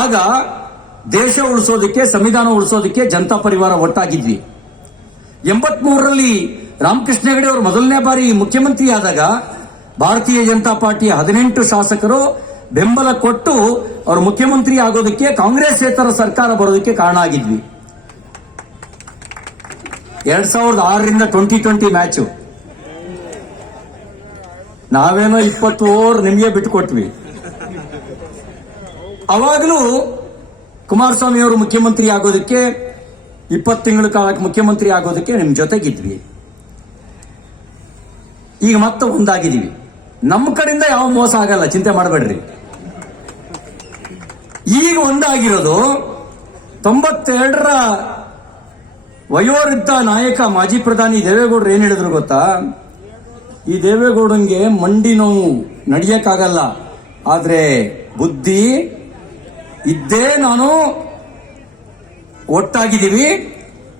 ಆಗ ದೇಶ ಉಳಿಸೋದಕ್ಕೆ, ಸಂವಿಧಾನ ಉಳಿಸೋದಕ್ಕೆ ಜನತಾ ಪರಿವಾರ ಒಟ್ಟಾಗಿದ್ವಿ. ಎಂಬತ್ಮೂರರಲ್ಲಿ ರಾಮಕೃಷ್ಣ ಹೆಗಡೆ ಅವರು ಮೊದಲನೇ ಬಾರಿ ಮುಖ್ಯಮಂತ್ರಿ ಆದಾಗ ಭಾರತೀಯ ಜನತಾ ಪಾರ್ಟಿಯ ಹದಿನೆಂಟು ಶಾಸಕರು ಬೆಂಬಲ ಕೊಟ್ಟು ಅವರು ಮುಖ್ಯಮಂತ್ರಿ ಆಗೋದಕ್ಕೆ ಕಾಂಗ್ರೆಸ್ ಇತರ ಸರ್ಕಾರ ಬರೋದಕ್ಕೆ ಕಾರಣ ಆಗಿದ್ವಿ. ಎರಡ್ ಸಾವಿರದ ಆರರಿಂದ ಟ್ವೆಂಟಿ ಟ್ವೆಂಟಿ ಮ್ಯಾಚು ನಾವೇನೋ ಇಪ್ಪತ್ತು ಓವರ್ ನಿಮಗೆ ಬಿಟ್ಟುಕೊಟ್ವಿ ಅವಾಗಲೂ ಕುಮಾರಸ್ವಾಮಿ ಅವರು ಮುಖ್ಯಮಂತ್ರಿ ಆಗೋದಕ್ಕೆ ಇಪ್ಪತ್ತು ತಿಂಗಳ ಕಾಲಕ್ಕೆ ಮುಖ್ಯಮಂತ್ರಿ ಆಗೋದಕ್ಕೆ ನಿಮ್ ಜೊತೆಗಿದ್ವಿ. ಈಗ ಮತ್ತೆ ಒಂದಾಗಿದ್ದೀವಿ. ನಮ್ಮ ಕಡೆಯಿಂದ ಯಾವ ಮೋಸ ಆಗಲ್ಲ, ಚಿಂತೆ ಮಾಡಬೇಡ್ರಿ. ಈಗ ಒಂದಾಗಿರೋದು ತೊಂಬತ್ತೆರಡರ ವಯೋವೃದ್ಧ ನಾಯಕ ಮಾಜಿ ಪ್ರಧಾನಿ ದೇವೇಗೌಡರು ಏನ್ ಹೇಳಿದ್ರು ಗೊತ್ತಾ? ಈ ದೇವೇಗೌಡನ್ಗೆ ಮಂಡಿ ನೋವು ನಡೆಯಕ್ಕಾಗಲ್ಲ. ಆದ್ರೆ ಬುದ್ಧಿ ಇದ್ದೇ ನಾನು ಒಟ್ಟಾಗಿದ್ದೀವಿ.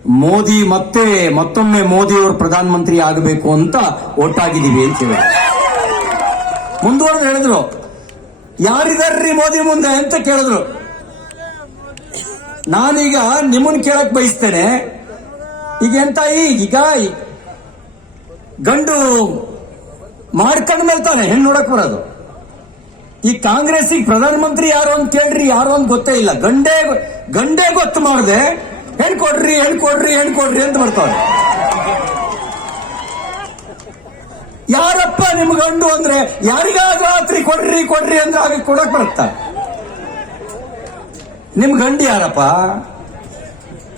ಮೋದಿ ಮತ್ತೆ ಮತ್ತೊಮ್ಮೆ ಮೋದಿ ಅವರು ಪ್ರಧಾನಮಂತ್ರಿ ಆಗಬೇಕು ಅಂತ ಒಟ್ಟಾಗಿದ್ದೀವಿ ಅಂತ ಹೇಳಿ. ಮುಂದುವರೆದು ಹೇಳಿದ್ರು. ಯಾರಿದಾರ್ರಿ ಮೋದಿ ಮುಂದೆ ಅಂತ ಕೇಳಿದ್ರು. ನಾನೀಗ ನಿಮ್ಮನ್ನ ಕೇಳಕ್ ಬಯಸ್ತೇನೆ. ಈಗ ಎಂತ ಈಗ ಗಂಡು ಮಾಡ್ಕೊಂಡ್ಮೇಲ್ತಾನೆ ಮೇಲೆ ತಾನೆ ಹೆಣ್ಣು ನೋಡಕ್ ಬರೋದು. ಈ ಕಾಂಗ್ರೆಸ್ಸಿಗೆ ಪ್ರಧಾನಮಂತ್ರಿ ಯಾರು ಅಂತ ಕೇಳ್ರಿ, ಯಾರು ಅಂತ ಗೊತ್ತೇ ಇಲ್ಲ. ಗಂಡೇ ಗಂಡೇ ಗೊತ್ತು ಮಾಡದೆ. ಹೇಳ್ಕೊಡ್ರಿ ಹೇಳ್ಕೊಡ್ರಿ ಹೇಳ್ಕೊಡ್ರಿ ಅಂತ ಬರ್ತಾರೆ ಯಾರಪ್ಪ ನಿಮ್ ಗಂಡು ಅಂದ್ರೆ, ಯಾರಿಗಾದ್ರೂ ರಾತ್ರಿ ಕೊಡ್ರಿ ಕೊಡ್ರಿ ಅಂದ್ರೆ ಆಗ ಕೊಡಕ್ ಬರ್ತಾರೆ ನಿಮ್ ಗಂಡು ಯಾರಪ್ಪ?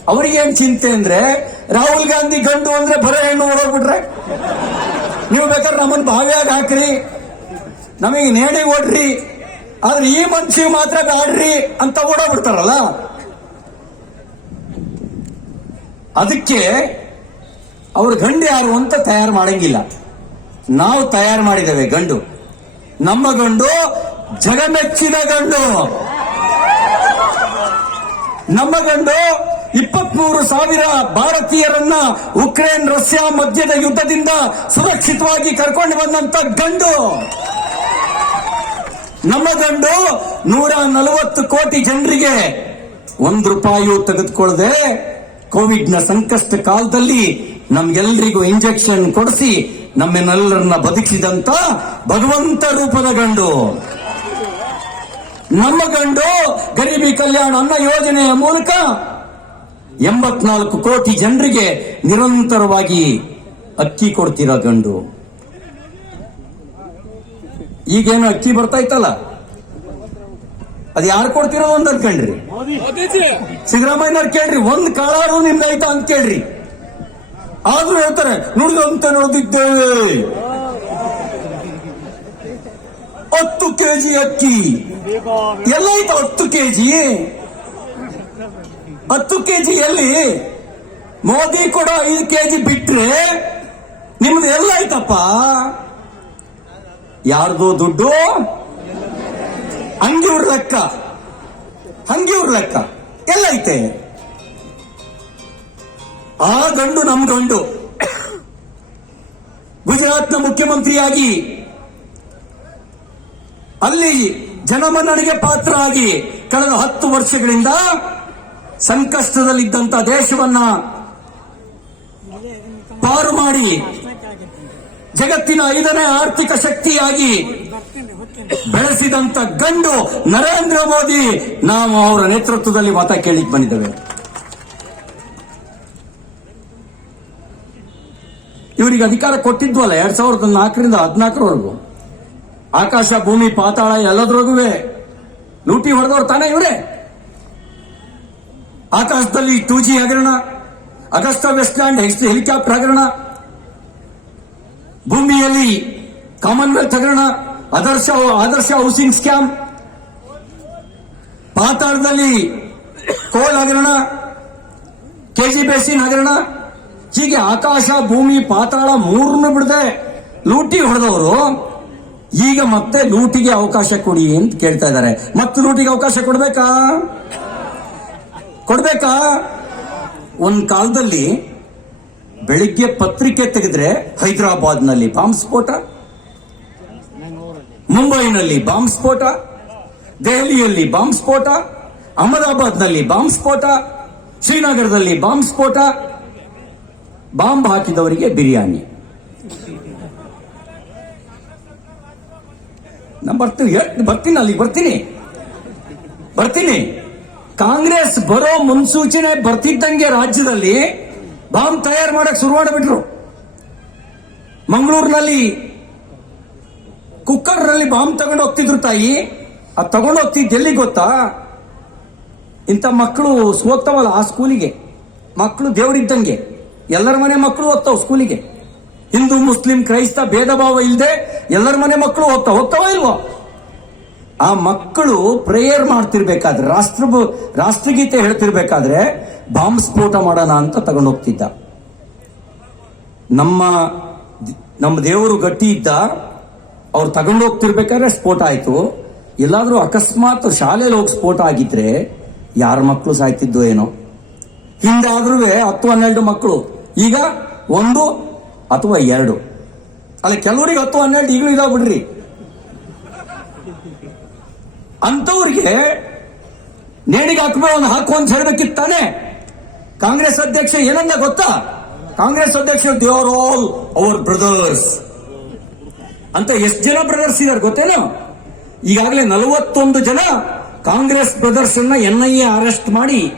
ಅವ್ರಿಗೇನ್ ಚಿಂತೆ ಅಂದ್ರೆ, ರಾಹುಲ್ ಗಾಂಧಿ ಗಂಡು ಅಂದ್ರೆ ಬರೋ ಹೆಣ್ಣು ಓಡೋಗ್ಬಿಟ್ರೆ? ನೀವು ಬೇಕಾದ್ರೆ ನಮ್ಮನ್ನು ಬಾವಿಯಾಗಿ ಹಾಕ್ರಿ. ನಮಗೆ ನೇಣಿ ಓಡ್ರಿ ಆದ್ರೆ ಈ ಮನ್ಸಿಗೆ ಮಾತ್ರ ಬ್ಯಾಡ್ರಿ ಅಂತ ಓಡೋಗ್ಬಿಡ್ತಾರಲ್ಲ. ಅದಕ್ಕೆ ಅವ್ರ ಗಂಡು ಯಾರು ಅಂತ ತಯಾರು ಮಾಡಂಗಿಲ್ಲ. ನಾವು ತಯಾರು ಮಾಡಿದ್ದೇವೆ ಗಂಡು. ನಮ್ಮ ಗಂಡು ಜಗಮೆಚ್ಚಿದ ಗಂಡು. ನಮ್ಮ ಗಂಡು ಇಪ್ಪತ್ಮೂರು ಸಾವಿರ ಭಾರತೀಯರನ್ನ ಉಕ್ರೇನ್ ರಷ್ಯಾ ಮಧ್ಯದ ಯುದ್ಧದಿಂದ ಸುರಕ್ಷಿತವಾಗಿ ಕರ್ಕೊಂಡು ಬಂದಂತ ಗಂಡು. ನಮ್ಮ ಗಂಡು ನೂರ ನಲವತ್ತು ಕೋಟಿ ಜನರಿಗೆ ಒಂದ್ ರೂಪಾಯಿಯೂ ತೆಗೆದುಕೊಳ್ಳದೆ ಕೋವಿಡ್ನ ಸಂಕಷ್ಟ ಕಾಲದಲ್ಲಿ ನಮ್ಗೆಲ್ರಿಗೂ ಇಂಜೆಕ್ಷನ್ ಕೊಡಿಸಿ ನಮ್ಮನ್ನೆಲ್ಲರನ್ನ ಬದುಕಿಸಿದಂತ ಭಗವಂತ ರೂಪದ ಗಂಡು. ನಮ್ಮ ಗಂಡು ಗರೀಬಿ ಕಲ್ಯಾಣ ಅನ್ನ ಯೋಜನೆಯ ಮೂಲಕ ಎಂಬತ್ನಾಲ್ಕು ಕೋಟಿ ಜನರಿಗೆ ನಿರಂತರವಾಗಿ ಅಕ್ಕಿ ಕೊಡ್ತಿರೋ ಗಂಡು. ಈಗೇನು ಅಕ್ಕಿ ಬರ್ತಾ ಇತ್ತಲ್ಲ? ಅದು ಯಾರು ಕೊಡ್ತಿರೋ ಒಂದ್ ಅನ್ಕಂಡ್ರಿ. ಸಿದ್ದರಾಮಯ್ಯನವ್ರು ಕೇಳ್ರಿ ಒಂದ್ ಕಾಳಾರು ನಿಮ್ದು ಆಯ್ತು ಅಂತ ಕೇಳ್ರಿ. ಆದ್ರೂ ಹೇಳ್ತಾರೆ ನುಡಿದಂತ ನೋಡಿದ್ದೇವೆ ಹತ್ತು ಕೆಜಿ ಅಕ್ಕಿ. ಎಲ್ಲ ಐತ ಹತ್ತು ಕೆಜಿ? ಹತ್ತು ಕೆಜಿ ಎಲ್ಲಿ ಮೋದಿ ಕೊಡೋ ಐದು ಕೆಜಿ ಬಿಟ್ರೆ ನಿಮ್ದು ಎಲ್ಲಾಯ್ತಪ್ಪ ಯಾರ್ದು ದುಡ್ಡು? ಅಂಗಿವ್ರ ಲೆಕ್ಕ. ಹಂಗಿವ್ರ ಲೆಕ್ಕ. ಎಲ್ಲೈತೆ. ಆ ಗಂಡು ನಮ್ ಗಂಡು. ಗುಜರಾತ್ನ ಮುಖ್ಯಮಂತ್ರಿಯಾಗಿ, ಅಲ್ಲಿ ಜನಮನ್ನಣೆಗೆ ಪಾತ್ರ ಆಗಿ ಕಳೆದ ಹತ್ತು ವರ್ಷಗಳಿಂದ ಸಂಕಷ್ಟದಲ್ಲಿದ್ದಂತ ದೇಶವನ್ನ ಪಾರು ಮಾಡಿ ಜಗತ್ತಿನ ಐದನೇ ಆರ್ಥಿಕ ಶಕ್ತಿಯಾಗಿ ಬೆಳೆಸಿದಂತ ಗಂಡು ನರೇಂದ್ರ ಮೋದಿ ನಾವು ಅವರ ನೇತೃತ್ವದಲ್ಲಿ ಮತ ಕೇಳಿಕ್ ಬಂದಿದ್ದೇವೆ. ಇವರಿಗೆ ಅಧಿಕಾರ ಕೊಟ್ಟಿದ್ವಲ್ಲ ಎರಡ್ ಸಾವಿರದ ನಾಲ್ಕರಿಂದ ಹದಿನಾಲ್ಕರವರೆಗೂ. ಆಕಾಶ, ಭೂಮಿ, ಪಾತಾಳ ಎಲ್ಲದ್ರೊಳಗೂ ಲೂಟಿ ಹೊಡೆದವ್ರು ತಾನೇ ಇವರೇ? ಆಕಾಶದಲ್ಲಿ ಟೂ ಜಿ ಹಗರಣ ಅಗಸ್ತ ವೆಸ್ಟ್ಲ್ಯಾಂಡ್ ಹೆಲಿಕಾಪ್ಟರ್ ಹಗರಣ ಭೂಮಿಯಲ್ಲಿ ಕಾಮನ್ವೆಲ್ತ್ ಹಗರಣ, ಆದರ್ಶ ಆದರ್ಶ ಹೌಸಿಂಗ್ ಸ್ಕ್ಯಾಮ್ ಪಾತಾಳದಲ್ಲಿ ಕೋಲ್ ಹಗರಣ ಕೆಜಿ ಬೇಸಿನ್ ಹಗರಣ, ಹೀಗೆ ಆಕಾಶ, ಭೂಮಿ, ಪಾತಾಳ ಮೂರನ್ನು ಬಿಡದೆ ಲೂಟಿ ಹೊಡೆದವರು, ಈಗ ಮತ್ತೆ ಲೂಟಿಗೆ ಅವಕಾಶ ಕೊಡಿ ಅಂತ ಕೇಳ್ತಾ ಇದ್ದಾರೆ. ಮತ್ತೆ ಲೂಟಿಗೆ ಅವಕಾಶ ಕೊಡ್ಬೇಕಾ? ಕೊಡ್ಬೇಕಾ? ಒಂದ್ ಕಾಲದಲ್ಲಿ ಬೆಳಿಗ್ಗೆ ಪತ್ರಿಕೆ ತೆಗೆದ್ರೆ ಹೈದರಾಬಾದ್ನಲ್ಲಿ ಬಾಂಬ್ ಸ್ಫೋಟ, ಮುಂಬೈನಲ್ಲಿ ಬಾಂಬ್ ಸ್ಫೋಟ, ದೆಹಲಿಯಲ್ಲಿ ಬಾಂಬ್ ಸ್ಫೋಟ, ಅಹಮದಾಬಾದ್ನಲ್ಲಿ ಬಾಂಬ್ ಸ್ಫೋಟ, ಶ್ರೀನಗರದಲ್ಲಿ ಬಾಂಬ್ ಸ್ಫೋಟ, ಬಾಂಬ್ ಹಾಕಿದವರಿಗೆ ಬಿರಿಯಾನಿ. ನಾನು ಬರ್ತೀನಿ ಬರ್ತೀನಿ ಅಲ್ಲಿ ಬರ್ತೀನಿ. ಬರ್ತೀನಿ. ಕಾಂಗ್ರೆಸ್ ಬರೋ ಮುನ್ಸೂಚನೆ ಬರ್ತಿದ್ದಂಗೆ ರಾಜ್ಯದಲ್ಲಿ ಬಾಂಬ್ ತಯಾರು ಮಾಡಕ್ ಶುರು ಮಾಡಿಬಿಟ್ರು ಮಂಗಳೂರಿನಲ್ಲಿ ಕುಕ್ಕರ್ನಲ್ಲಿ ಬಾಂಬ್ ತಗೊಂಡು ಹೋಗ್ತಿದ್ರು ತಾಯಿ. ಅದು ತಗೊಂಡು ಹೋಗ್ತಿದ್ದು ಎಲ್ಲಿ ಗೊತ್ತಾ? ಇಂಥ ಮಕ್ಕಳು ಓದ್ತಾವಲ್ಲ ಆ ಸ್ಕೂಲಿಗೆ. ಮಕ್ಕಳು ದೇವರಿದ್ದಂಗೆ. ಎಲ್ಲರ ಮನೆ ಮಕ್ಕಳು ಓದ್ತಾವ ಸ್ಕೂಲಿಗೆ. ಹಿಂದೂ, ಮುಸ್ಲಿಂ, ಕ್ರೈಸ್ತ ಭೇದ ಭಾವ ಇಲ್ಲದೆ ಎಲ್ಲರ ಮನೆ ಮಕ್ಕಳು ಹೋಗ್ತಾ ಹೋಗ್ತಾವ ಇಲ್ವೋ? ಆ ಮಕ್ಕಳು ಪ್ರೇಯರ್ ಮಾಡ್ತಿರ್ಬೇಕಾದ್ರೆ ರಾಷ್ಟ್ರ ರಾಷ್ಟ್ರಗೀತೆ ಹೇಳ್ತಿರ್ಬೇಕಾದ್ರೆ ಬಾಂಬ್ ಸ್ಫೋಟ ಮಾಡೋಣ ಅಂತ ತಗೊಂಡು ಹೋಗ್ತಿದ್ದ ನಮ್ಮ ನಮ್ಮ ದೇವರು ಗಟ್ಟಿ ಇದ್ದ, ಅವ್ರು ತಗೊಂಡು ಹೋಗ್ತಿರ್ಬೇಕಾದ್ರೆ ಸ್ಫೋಟ ಆಯ್ತು. ಎಲ್ಲಾದ್ರೂ ಅಕಸ್ಮಾತ್ ಶಾಲೆಯಲ್ಲಿ ಹೋಗಿ ಸ್ಫೋಟ ಆಗಿದ್ರೆ ಯಾರ ಮಕ್ಕಳು ಸಾಯ್ತಿದ್ದು ಏನೋ. ಹಿಂದಾದ್ರೂ ಹತ್ತು ಹನ್ನೆರಡು ಮಕ್ಕಳು ಈಗ ಒಂದು ಅಥವಾ ಎರಡು. ಅಲ್ಲಿ, ಕೆಲವರಿಗೆ ಹತ್ತು ಹನ್ನೆರಡು, ಈಗಲೂ ಇದಾವ್ ಬಿಡ್ರಿ. ಅಂತವ್ರಿಗೆ ನೇಣಿಗೆ ಹಾಕಬೇಕು ಒಂದು ಹಾಕು ಅಂತ ಹೇಳ್ಬೇಕಿತ್ತು ತಾನೆ ಕಾಂಗ್ರೆಸ್ ಅಧ್ಯಕ್ಷ ಏನಂದ ಗೊತ್ತಾ? ಕಾಂಗ್ರೆಸ್ ಅಧ್ಯಕ್ಷ they are all our brothers. ಅಂತ ಎಷ್ಟು ಜನ ಬ್ರದರ್ಸ್ ಇದಾರೆ ಗೊತ್ತೇನು? ಈಗಾಗಲೇ ನಲವತ್ತೊಂದು ಜನ ಕಾಂಗ್ರೆಸ್ ಬ್ರದರ್ಸ್ ಅನ್ನ ಎನ್ಐಎ ಅರೆಸ್ಟ್ ಮಾಡಿ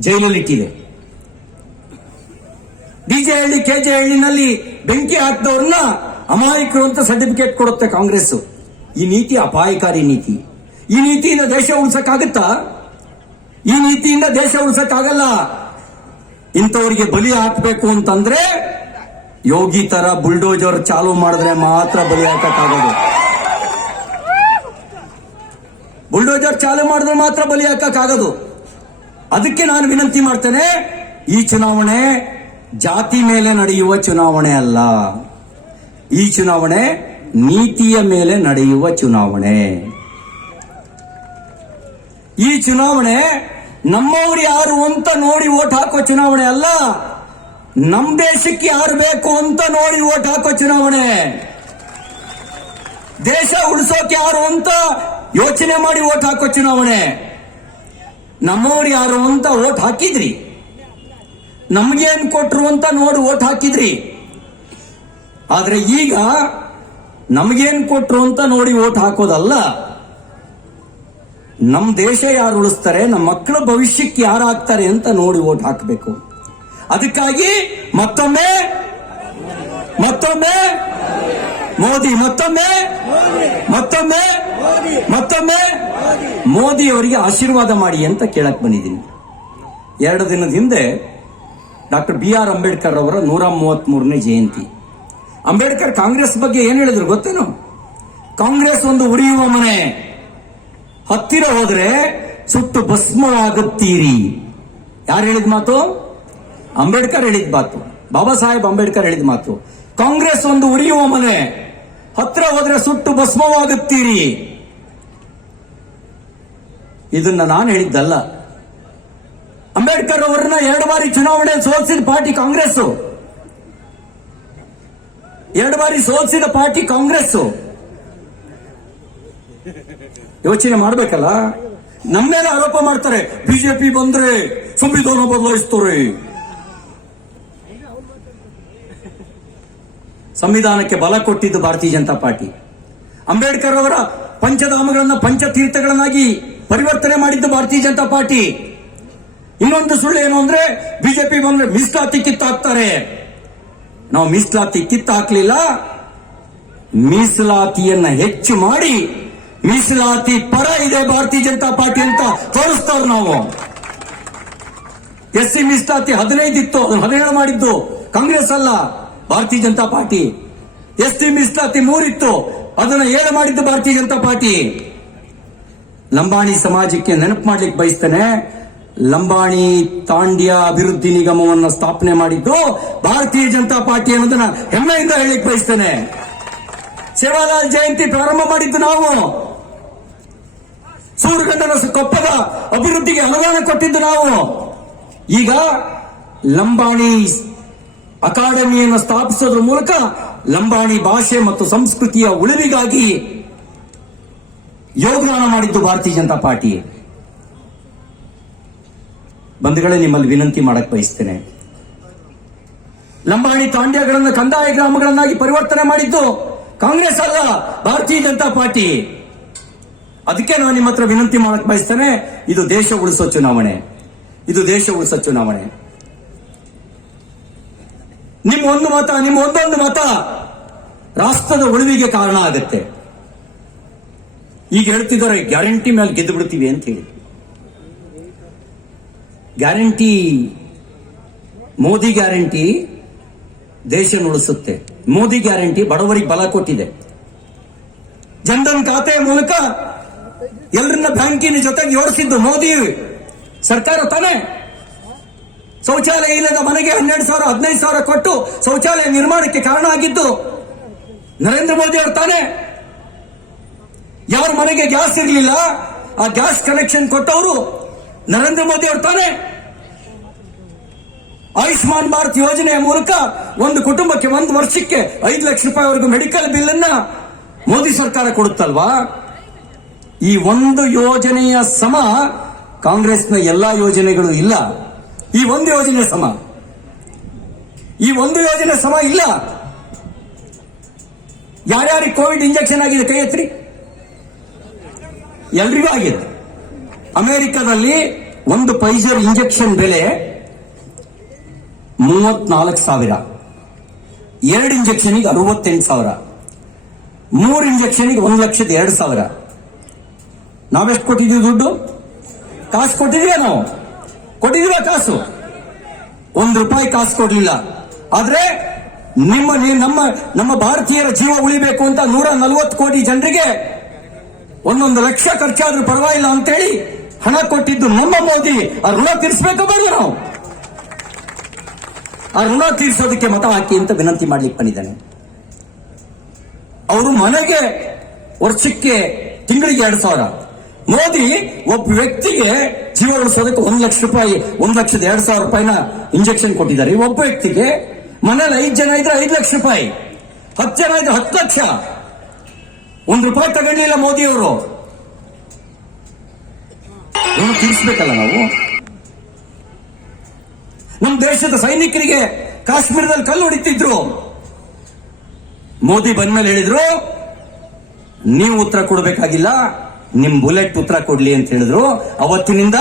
ಜೈಲಲ್ಲಿಟ್ಟಿದೆ ಡಿಜೆ ಹಳ್ಳಿ ಕೆಜೆ ಹಳ್ಳಿನಲ್ಲಿ ಬೆಂಕಿ ಹಾಕಿದವ್ರನ್ನ ಅಮಾಯಕರು ಅಂತ ಸರ್ಟಿಫಿಕೇಟ್ ಕೊಡುತ್ತೆ ಕಾಂಗ್ರೆಸ್ ಈ ನೀತಿ ಅಪಾಯಕಾರಿ ನೀತಿ. ಈ ನೀತಿಯಿಂದ ದೇಶ ಉಳಿಸಕ್ಕಾಗತ್ತಾ? ಈ ನೀತಿಯಿಂದ ದೇಶ ಉಳಿಸಕ್ಕಾಗಲ್ಲ. ಇಂಥವರಿಗೆ ಬಲಿ ಹಾಕಬೇಕು ಅಂತಂದ್ರೆ ಯೋಗಿ ತರ ಬುಲ್ಡೋಜರ್ ಚಾಲು ಮಾಡಿದ್ರೆ ಮಾತ್ರ ಬಲಿ ಹಾಕಕ್ಕಾಗೋದು. ಬುಲ್ಡೋಜರ್ ಚಾಲು ಮಾಡಿದ್ರೆ ಮಾತ್ರ ಬಲಿ ಹಾಕಕ್ಕಾಗೋದು. ಅದಕ್ಕೆ ನಾನು ವಿನಂತಿ ಮಾಡ್ತೇನೆ, ಈ ಚುನಾವಣೆ ಜಾತಿ ಮೇಲೆ ನಡೆಯುವ ಚುನಾವಣೆ ಅಲ್ಲ. ಈ ಚುನಾವಣೆ ನೀತಿಯ ಮೇಲೆ ನಡೆಯುವ ಚುನಾವಣೆ. ಈ ಚುನಾವಣೆ ನಮ್ಮವ್ರು ಯಾರು ಅಂತ ನೋಡಿ ಓಟ್ ಹಾಕೋ ಚುನಾವಣೆ ಅಲ್ಲ. ನಮ್ಮ ದೇಶಕ್ಕೆ ಯಾರು ಬೇಕು ಅಂತ ನೋಡಿ ಓಟ್ ಹಾಕೋ ಚುನಾವಣೆ. ದೇಶ ಉಳಿಸೋಕೆ ಯಾರು ಅಂತ ಯೋಚನೆ ಮಾಡಿ ಓಟ್ ಹಾಕೋ ಚುನಾವಣೆ. ನಮ್ಮವ್ರು ಯಾರು ಅಂತ ಓಟ್ ಹಾಕಿದ್ರಿ? ನಮ್ಗೇನ್ ಕೊಟ್ರು ಅಂತ ನೋಡಿ ಓಟ್ ಹಾಕಿದ್ರಿ? ಆದ್ರೆ ಈಗ ನಮ್ಗೇನ್ ಕೊಟ್ರು ಅಂತ ನೋಡಿ ಓಟ್ ಹಾಕೋದಲ್ಲ. ನಮ್ ದೇಶ ಯಾರು ಉಳಿಸ್ತಾರೆ ನಮ್ಮ ಮಕ್ಕಳ ಭವಿಷ್ಯಕ್ಕೆ ಯಾರು ಆಗ್ತಾರೆ ಅಂತ ನೋಡಿ ಓಟ್ ಹಾಕಬೇಕು. ಅದಕ್ಕಾಗಿ ಮತ್ತೊಮ್ಮೆ ಮತ್ತೊಮ್ಮೆ, ಮೋದಿ, ಮತ್ತೊಮ್ಮೆ ಮತ್ತೊಮ್ಮೆ ಮತ್ತೊಮ್ಮೆ, ಮೋದಿ ಅವರಿಗೆ ಆಶೀರ್ವಾದ ಮಾಡಿ ಅಂತ ಕೇಳಕ್ ಬಂದಿದ್ದೀನಿ. ಎರಡು ದಿನದ ಹಿಂದೆ ಡಾಕ್ಟರ್ ಬಿ ಆರ್ ಅಂಬೇಡ್ಕರ್ ಅವರ ನೂರ ಮೂವತ್ತ್ ಮೂರನೇ ಜಯಂತಿ. ಅಂಬೇಡ್ಕರ್ ಕಾಂಗ್ರೆಸ್ ಬಗ್ಗೆ ಏನ್ ಹೇಳಿದ್ರು ಗೊತ್ತೇನು? ಕಾಂಗ್ರೆಸ್ ಒಂದು ಉರಿಯುವ ಮನೆ. ಹತ್ತಿರ ಹೋದ್ರೆ ಸುಟ್ಟು ಭಸ್ಮರಾಗುತ್ತೀರಿ ಯಾರು ಹೇಳಿದ ಮಾತು? ಅಂಬೇಡ್ಕರ್ ಹೇಳಿದ ಮಾತು. ಬಾಬಾ ಸಾಹೇಬ್ ಅಂಬೇಡ್ಕರ್ ಹೇಳಿದ ಮಾತು. ಕಾಂಗ್ರೆಸ್ ಒಂದು ಉರಿಯುವ ಮನೆ. ಹತ್ತಿರ ಹೋದ್ರೆ ಸುಟ್ಟು ಭಸ್ಮವಾಗುತ್ತೀರಿ. ಇದನ್ನ ನಾನು ಹೇಳಿದ್ದಲ್ಲ. ಅಂಬೇಡ್ಕರ್ ಅವರನ್ನ ಎರಡು ಬಾರಿ ಚುನಾವಣೆ ಸೋಲಿಸಿದ ಪಾರ್ಟಿ ಕಾಂಗ್ರೆಸ್ ಎರಡು ಬಾರಿ ಸೋಲಿಸಿದ ಪಾರ್ಟಿ ಕಾಂಗ್ರೆಸ್ ಯೋಚನೆ ಮಾಡ್ಬೇಕಲ್ಲ? ನಮ್ಮ ಮೇಲೆ ಆರೋಪ ಮಾಡ್ತಾರೆ. ಬಿಜೆಪಿ ಬಂದ್ರೆ ಸಂವಿಧಾನ ಬದಲಾಯಿಸ್ತಾರೆ. ಸಂವಿಧಾನಕ್ಕೆ ಬಲ ಕೊಟ್ಟಿದ್ದು ಭಾರತೀಯ ಜನತಾ ಪಾರ್ಟಿ. ಅಂಬೇಡ್ಕರ್ ಅವರ ಪಂಚಧಾಮಗಳನ್ನ ಪಂಚತೀರ್ಥಗಳನ್ನಾಗಿ ಪರಿವರ್ತನೆ ಮಾಡಿದ್ದು ಭಾರತೀಯ ಜನತಾ ಪಾರ್ಟಿ. ಇನ್ನೊಂದು ಸುಳ್ಳು ಏನು ಅಂದ್ರೆ, ಬಿಜೆಪಿ ಬಂದ್ರೆ ಮೀಸಲಾತಿ ಕಿತ್ತಾಕ್ತಾರೆ ನಾವು ಮೀಸಲಾತಿ ಕಿತ್ತಾಕ್ಲಿಲ್ಲ ಮೀಸಲಾತಿಯನ್ನ ಹೆಚ್ಚು ಮಾಡಿ ಮೀಸಲಾತಿ ಪರ ಇದೆ ಭಾರತೀಯ ಜನತಾ ಪಾರ್ಟಿ ಅಂತ ತೋರಿಸ್ತವ್ರು ನಾವು. ಎಸ್ ಸಿ ಮೀಸಲಾತಿ ಹದಿನೈದು ಇತ್ತು ಹದಿನೇಳು ಮಾಡಿದ್ದು ಕಾಂಗ್ರೆಸ್ ಅಲ್ಲ, ಭಾರತೀಯ ಜನತಾ ಪಾರ್ಟಿ. ಎಸ್ ಟಿ ಮೀಸಲಾತಿ ಮೂರಿತ್ತು, ಅದನ್ನ ಏಳು ಮಾಡಿದ್ದು ಭಾರತೀಯ ಜನತಾ ಪಾರ್ಟಿ. ಲಂಬಾಣಿ ಸಮಾಜಕ್ಕೆ ನೆನಪು ಮಾಡ್ಲಿಕ್ಕೆ ಬಯಸ್ತೇನೆ, ಲಂಬಾಣಿ ತಾಂಡ್ಯ ಅಭಿವೃದ್ಧಿ ನಿಗಮವನ್ನು ಸ್ಥಾಪನೆ ಮಾಡಿದ್ದು ಭಾರತೀಯ ಜನತಾ ಪಾರ್ಟಿ ಅನ್ನೋದನ್ನ ಹೆಮ್ಮೆಯಿಂದ ಹೇಳಿಕ್ ಬಯಸ್ತೇನೆ. ಸೇವಾಲಾಲ್ ಜಯಂತಿ ಪ್ರಾರಂಭ ಮಾಡಿದ್ದು ನಾವು. ಸೂರ್ಯಗಂಧನ ಕೊಪ್ಪದ ಅಭಿವೃದ್ಧಿಗೆ ಅನುದಾನ ಕೊಟ್ಟಿದ್ದು ನಾವು. ಈಗ ಲಂಬಾಣಿ ಅಕಾಡೆಮಿಯನ್ನು ಸ್ಥಾಪಿಸೋದ್ರ ಮೂಲಕ ಲಂಬಾಣಿ ಭಾಷೆ ಮತ್ತು ಸಂಸ್ಕೃತಿಯ ಉಳಿವಿಗಾಗಿ ಯೋಗದಾನ ಮಾಡಿದ್ದು ಭಾರತೀಯ ಜನತಾ ಪಾರ್ಟಿ. ಬಂಧುಗಳೇ, ನಿಮ್ಮಲ್ಲಿ ವಿನಂತಿ ಮಾಡಕ್ ಬಯಸ್ತೇನೆ. ಲಂಬಾಣಿ ತಾಂಡ್ಯಗಳನ್ನು ಕಂದಾಯ ಗ್ರಾಮಗಳನ್ನಾಗಿ ಪರಿವರ್ತನೆ ಮಾಡಿದ್ದು ಕಾಂಗ್ರೆಸ್ ಅಲ್ಲ, ಭಾರತೀಯ ಜನತಾ ಪಾರ್ಟಿ. ಅದಕ್ಕೆ ನಾನು ನಿಮ್ಮ ಹತ್ರ ವಿನಂತಿ ಮಾಡಕ್ ಬಯಸ್ತೇನೆ, ಇದು ದೇಶ ಉಳಿಸೋ ಚುನಾವಣೆ. ಇದು ದೇಶ ಉಳಿಸೋ ಚುನಾವಣೆ. ನಿಮ್ಮ ಒಂದು ಮತ, ನಿಮ್ಮ ಒಂದೊಂದು ಮತ ರಾಷ್ಟ್ರದ ಉಳಿವಿಗೆ ಕಾರಣ ಆಗುತ್ತೆ. ಈಗ ಹೇಳ್ತಿದ್ದಾರೆ, ಗ್ಯಾರಂಟಿ ಮೇಲೆ ಗೆದ್ದು ಬಿಡ್ತೀವಿ ಅಂತ ಹೇಳಿ. ಗ್ಯಾರಂಟಿ, ಮೋದಿ ಗ್ಯಾರಂಟಿ ದೇಶ ಉಳಿಸುತ್ತೆ. ಮೋದಿ ಗ್ಯಾರಂಟಿ ಬಡವರಿಗೆ ಬಲ ಕೊಟ್ಟಿದೆ. ಜನಧನ್ ಖಾತೆಯ ಮೂಲಕ ಎಲ್ಲರನ್ನ ಬ್ಯಾಂಕಿನ ಜೊತೆಗೆ ಜೋಡಿಸಿದ್ದು ಮೋದಿ. ಸರ್ಕಾರ ತಾನೇ. ಶೌಚಾಲಯ ಇಲ್ಲದ ಮನೆಗೆ ಹನ್ನೆರಡು ಸಾವಿರ, ಹದಿನೈದು ಸಾವಿರ ಕೊಟ್ಟು ಶೌಚಾಲಯ ನಿರ್ಮಾಣಕ್ಕೆ ಕಾರಣ ಆಗಿದ್ದು, ನರೇಂದ್ರ ಮೋದಿ ಅವರು ತಾನೇ. ಯಾರ ಮನೆಗೆ ಗ್ಯಾಸ್ ಇರಲಿಲ್ಲ, ಆ ಗ್ಯಾಸ್ ಕನೆಕ್ಷನ್ ಕೊಟ್ಟವರು ನರೇಂದ್ರ ಮೋದಿ ಅವರು ತಾನೇ. ಆಯುಷ್ಮಾನ್ ಭಾರತ್ ಯೋಜನೆಯ ಮೂಲಕ ಒಂದು ಕುಟುಂಬಕ್ಕೆ ಒಂದು ವರ್ಷಕ್ಕೆ ಐದು ಲಕ್ಷ ರೂಪಾಯಿವರೆಗೂ ಮೆಡಿಕಲ್ ಬಿಲ್ ಅನ್ನ ಮೋದಿ ಸರ್ಕಾರ ಕೊಡುತ್ತಲ್ವಾ? ಈ ಒಂದು ಯೋಜನೆಯ ಸಮ ಕಾಂಗ್ರೆಸ್ನ ಎಲ್ಲಾ ಯೋಜನೆಗಳು ಇಲ್ಲ. ಈ ಒಂದು ಯೋಜನೆ ಸಮ. ಈ ಒಂದು ಯೋಜನೆ ಸಮ ಇಲ್ಲ. ಯಾರ್ಯಾರಿಗೆ ಕೋವಿಡ್ ಇಂಜೆಕ್ಷನ್ ಆಗಿದೆ ಕೈ ಎತ್ರಿ ಎಲ್ರಿಗೂ ಆಗಿದೆ. ಅಮೆರಿಕದಲ್ಲಿ ಒಂದು ಪೈಜರ್ ಇಂಜೆಕ್ಷನ್ ಬೆಲೆ ಮೂವತ್ನಾಲ್ಕು ಸಾವಿರ. ಎರಡು ಇಂಜೆಕ್ಷನ್ಗೆ ಅರವತ್ತೆಂಟು ಸಾವಿರ. ಮೂರು ಇಂಜೆಕ್ಷನ್ಗೆ ಒಂದು ಲಕ್ಷದ ಎರಡು ಸಾವಿರ. ನಾವೆಷ್ಟು ಕೊಟ್ಟಿದ್ದೀವಿ ದುಡ್ಡು? ಕಾಸು ಕೊಟ್ಟಿದೀವ ನಾವು? ಕೊಟ್ಟಿದೀವ ಕಾಸು? ಒಂದು ರೂಪಾಯಿ ಕಾಸು ಕೊಡಲಿಲ್ಲ. ಆದ್ರೆ ನಿಮ್ಮ ನಮ್ಮ ನಮ್ಮ ಭಾರತೀಯರ ಜೀವ ಉಳಿಬೇಕು ಅಂತ ನೂರ ನಲವತ್ತು ಕೋಟಿ ಜನರಿಗೆ ಒಂದೊಂದು ಲಕ್ಷ ಖರ್ಚಾದ್ರೂ ಪರವಾಗಿಲ್ಲ ಅಂತೇಳಿ ಹಣ ಕೊಟ್ಟಿದ್ದು ನಮ್ಮ ಮೋದಿ. ಆ ಋಣ ತೀರಿಸಬೇಕು ಬಂದು ನಾವು? ಆ ಋಣ ತೀರಿಸೋದಕ್ಕೆ ಮತ ಹಾಕಿ ಅಂತ ವಿನಂತಿ ಮಾಡ್ಲಿಕ್ಕೆ ಬಂದಿದ್ದಾನೆ. ಅವರು ಮನೆಗೆ ವರ್ಷಕ್ಕೆ ತಿಂಗಳಿಗೆ ಎರಡು ಸಾವಿರ. ಮೋದಿ ಒಬ್ಬ ವ್ಯಕ್ತಿಗೆ ಜೀವ ಉಳಿಸೋದಕ್ಕೆ ಒಂದ್ ಲಕ್ಷ ರೂಪಾಯಿ, ಒಂದ್ ಲಕ್ಷದ ಎರಡ್ ಸಾವಿರ ರೂಪಾಯಿನ ಇಂಜೆಕ್ಷನ್ ಕೊಟ್ಟಿದ್ದಾರೆ. ಒಬ್ಬ ವ್ಯಕ್ತಿಗೆ ಮನೇಲಿ ಐದ್ ಜನ ಇದ್ರೆ ಐದು ಲಕ್ಷ ರೂಪಾಯಿ, ಹತ್ತು ಜನ ಇದ್ರೆ ಹತ್ತು ಲಕ್ಷ. ಒಂದ್ ರೂಪಾಯಿ ತಗೊಂಡಿಲ್ಲ ಮೋದಿ ಅವರು ತಿಳಿಸ್ಬೇಕಲ್ಲ ನಾವು? ನಮ್ಮ ದೇಶದ ಸೈನಿಕರಿಗೆ ಕಾಶ್ಮೀರದಲ್ಲಿ ಕಲ್ಲು ಹೊಡಿತಿದ್ರು. ಮೋದಿ ಬಂದ್ಮೇಲೆ ಹೇಳಿದ್ರು, ನೀವು ಉತ್ತರ ಕೊಡಬೇಕಾಗಿಲ್ಲ. ನಿಮ್ ಬುಲೆಟ್ ಉತ್ತರ ಕೊಡ್ಲಿ ಅಂತ ಹೇಳಿದ್ರು. ಅವತ್ತಿನಿಂದ